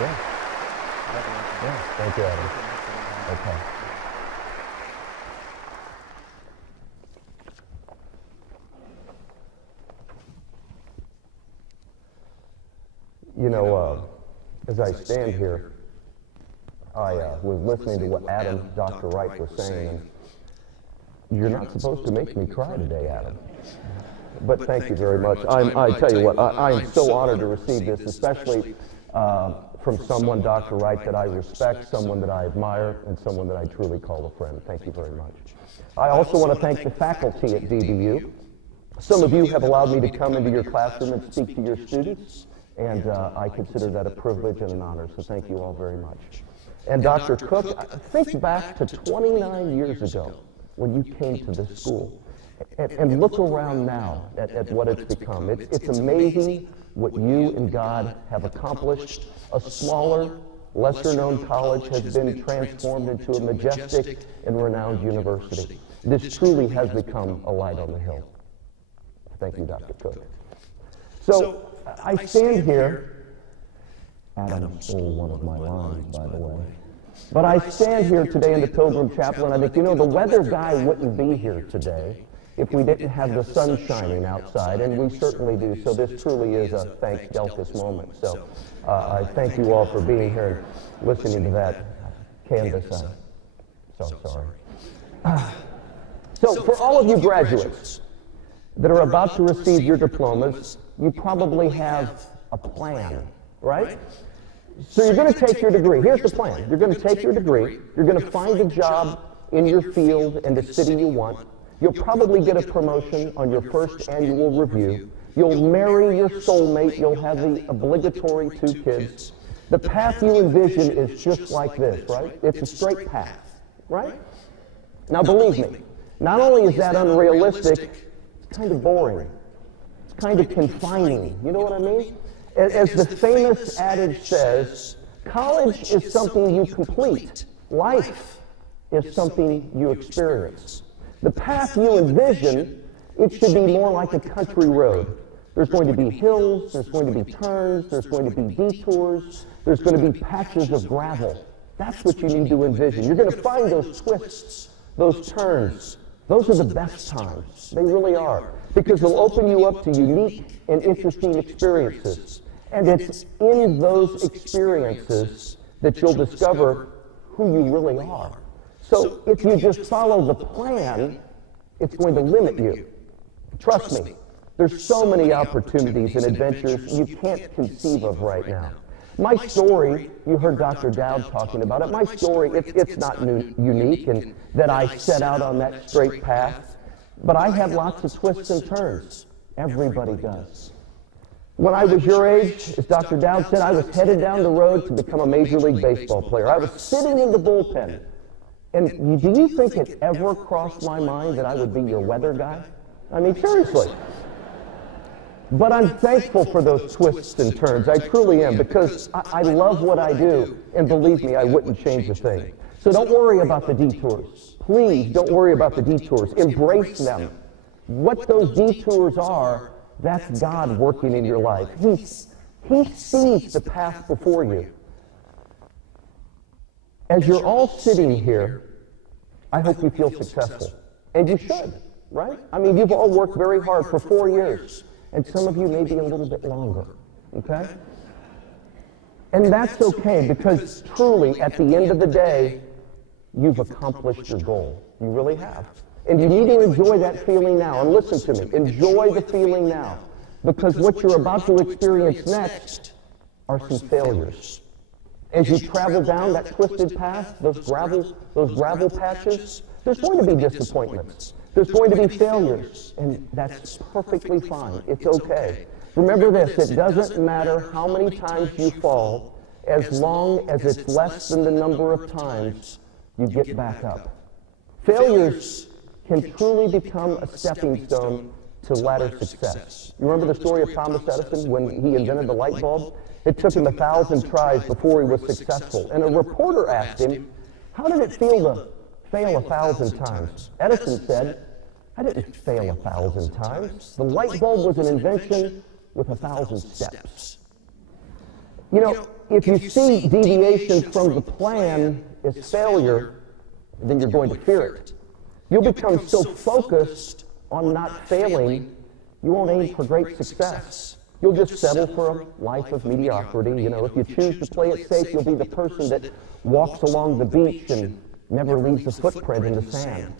Yeah. Yeah. Thank you, Adam. Okay. You know, as I stand here, I was listening to what Adam, Dr. Wright, was saying, and you're not supposed to make me cry today, Adam. But thank you very much. I tell you what, I am so honored to receive this, especially from someone, Dr. Wright, that I respect, someone that I admire, and someone that I truly call a friend. Thank you very much. I also want to thank the faculty at DBU. Some of you have allowed me to come into your classroom and speak to your students, and I consider that a privilege and an honor, so thank you all very much. And Dr. Cook, think back to 29 years ago when you came to this school, and look around now at what it's become. It's amazing what you and God have accomplished. A smaller, lesser-known college has been transformed into a majestic and renowned university. This truly has become a light on the hill. Thank you, Dr. Cook. So, I stand here. Adam stole one of my lines, by the way. But I stand here today in the Pilgrim Chapel, and I think, you know, the weather guy wouldn't be here today if we didn't have the sun shining outside, and we certainly do. So this truly is a thanks Delkus moment. So I thank you all for being here and listening to that canvas. I'm so sorry. So for all of you graduates that are about to receive your diplomas, you probably have a plan, right? So you're going to take your degree. Here's the plan. You're going to take your degree. You're going to find a job in your field and the city you want. You'll probably get a promotion on your first annual review. You'll marry your soulmate. You'll have the obligatory 2 kids. The path you envision is just like this, right? It's a straight path, right? Now believe me, not only is that unrealistic, it's kind of boring. It's kind of confining. You know what I mean? As the famous adage says, college is something you complete. Life is something you experience. The path you envision, it should be more like a country road. There's going to be hills, there's going to be turns, there's going to be detours, there's going to be patches of gravel. That's what you need to envision. You're going to find those twists, those turns. Those are the best times. They really are. Because they'll open you up to unique and interesting experiences. And it's in those experiences that you'll discover who you really are. So if you just follow the plan, it's going to limit you. Trust me, there's so many opportunities and adventures you can't conceive of right now. My story, you heard Dr. Dowd talking about it, my story, it's not unique in that I set out on that straight path, but I had lots of twists and turns. Everybody does. When I was your age, as Dr. Dowd said, I was headed down the road to become a Major League Baseball player. I was sitting in the bullpen. And do you think it ever crossed my mind that I would be your weather guy? I mean, seriously. But I'm thankful for those twists and turns. I truly am, because I love what I do. And believe me, I wouldn't change a thing. So don't worry about the detours. Please don't worry about the detours. Embrace them. What those detours are, that's God working in your life. He sees the path before you. As you're all sitting here, I hope you feel successful. And you should, right? I mean, you've all worked very hard for 4 years, and some of you maybe a little bit longer, okay? And that's okay, because truly, at the end of the day, you've accomplished your goal. You really have. And you need to enjoy that feeling now. And listen to me, enjoy the feeling now, because what you're about to experience next are some failures. As you travel down that twisted path, those gravel patches, there's going to be disappointments. There's going to be failures, and that's perfectly fine. It's okay. Remember this, it doesn't matter how many times you fall, as long as it's less than the number of times you get back up. Failures can truly become a stepping stone to latter success. You remember the story of Thomas Edison when he invented the light bulb? It took him 1,000 tries before he was successful. And a reporter asked him, how did it feel to fail 1,000 times? Edison said, I didn't fail 1,000 times. The light bulb was an invention with 1,000 steps. You know, if you see deviation from the plan as failure, then you're going to fear it. You'll become so focused on not failing, you won't aim for great success. You'll just settle for a life of mediocrity. You know, if you choose to play it safe, you'll be the person that walks along the beach and never leaves a footprint in the sand.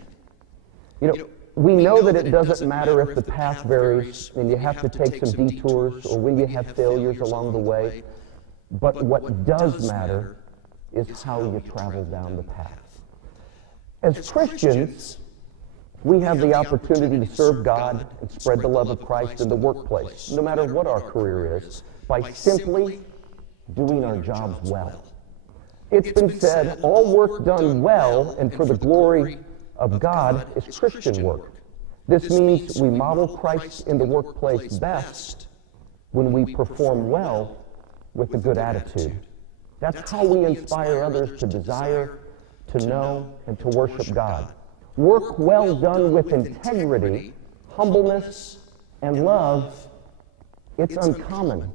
You know, we know that it doesn't matter if the path varies and you have to take some detours or when you have failures along the way. But what does matter is how you travel down the path. As Christians, we have the opportunity to serve God and spread the love of Christ in the workplace, no matter what our career is, by simply doing our jobs well. It's been said, all work done well and for the glory of God is Christian work. This means we model Christ in the workplace best when we perform well with a good attitude. That's how we inspire others to desire, to know, and to worship God. Work well done with integrity, humbleness, and love, it's uncommon,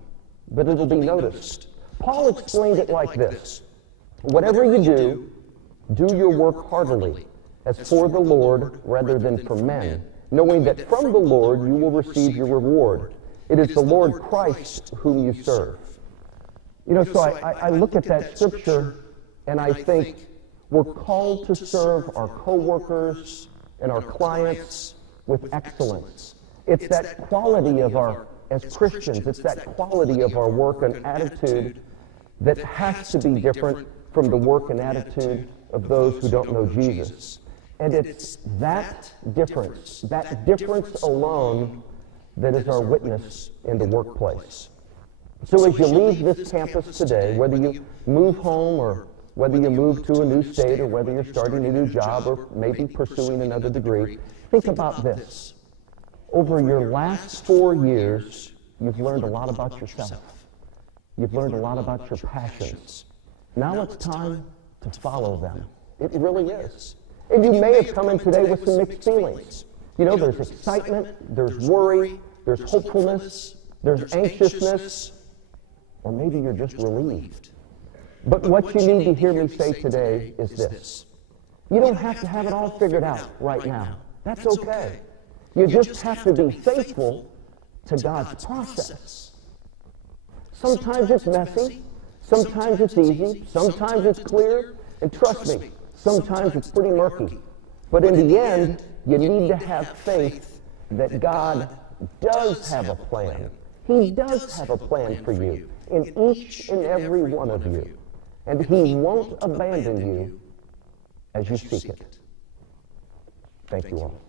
but it'll be noticed. Paul explained it like this: whatever you do, do your work heartily, as for the Lord rather than for men, knowing that from the Lord you will receive your reward. It is the Lord Christ whom you serve. You know, so I look at that scripture and I think we're called to serve our co-workers and our clients with excellence. It's that quality of our, as Christians, it's that quality of our work and attitude that has to be different from the work and attitude of those who don't know Jesus. And it's that difference alone that is our witness in the workplace. So as you leave this campus today, whether you move home or whether you move to a new state or whether you're starting a new job or maybe pursuing another degree, think about this. Over your last 4 years, you've learned a lot about yourself. You've learned a lot about your passions. Now it's time to follow them. It really is. And you may have come in today with some mixed feelings. You know, there's excitement, there's worry, there's hopefulness, there's anxiousness, or maybe you're just relieved. But what you need to hear me say today is this: you don't have to have it all figured out right now. That's okay. You just have to be faithful to God's process. Sometimes it's messy, sometimes it's easy, sometimes it's clear, and trust me, sometimes it's pretty murky. But in the end, you need to have faith that God does have a plan. He does have a plan for you in each and every one of you. And He won't abandon you as you seek it. Thank you all.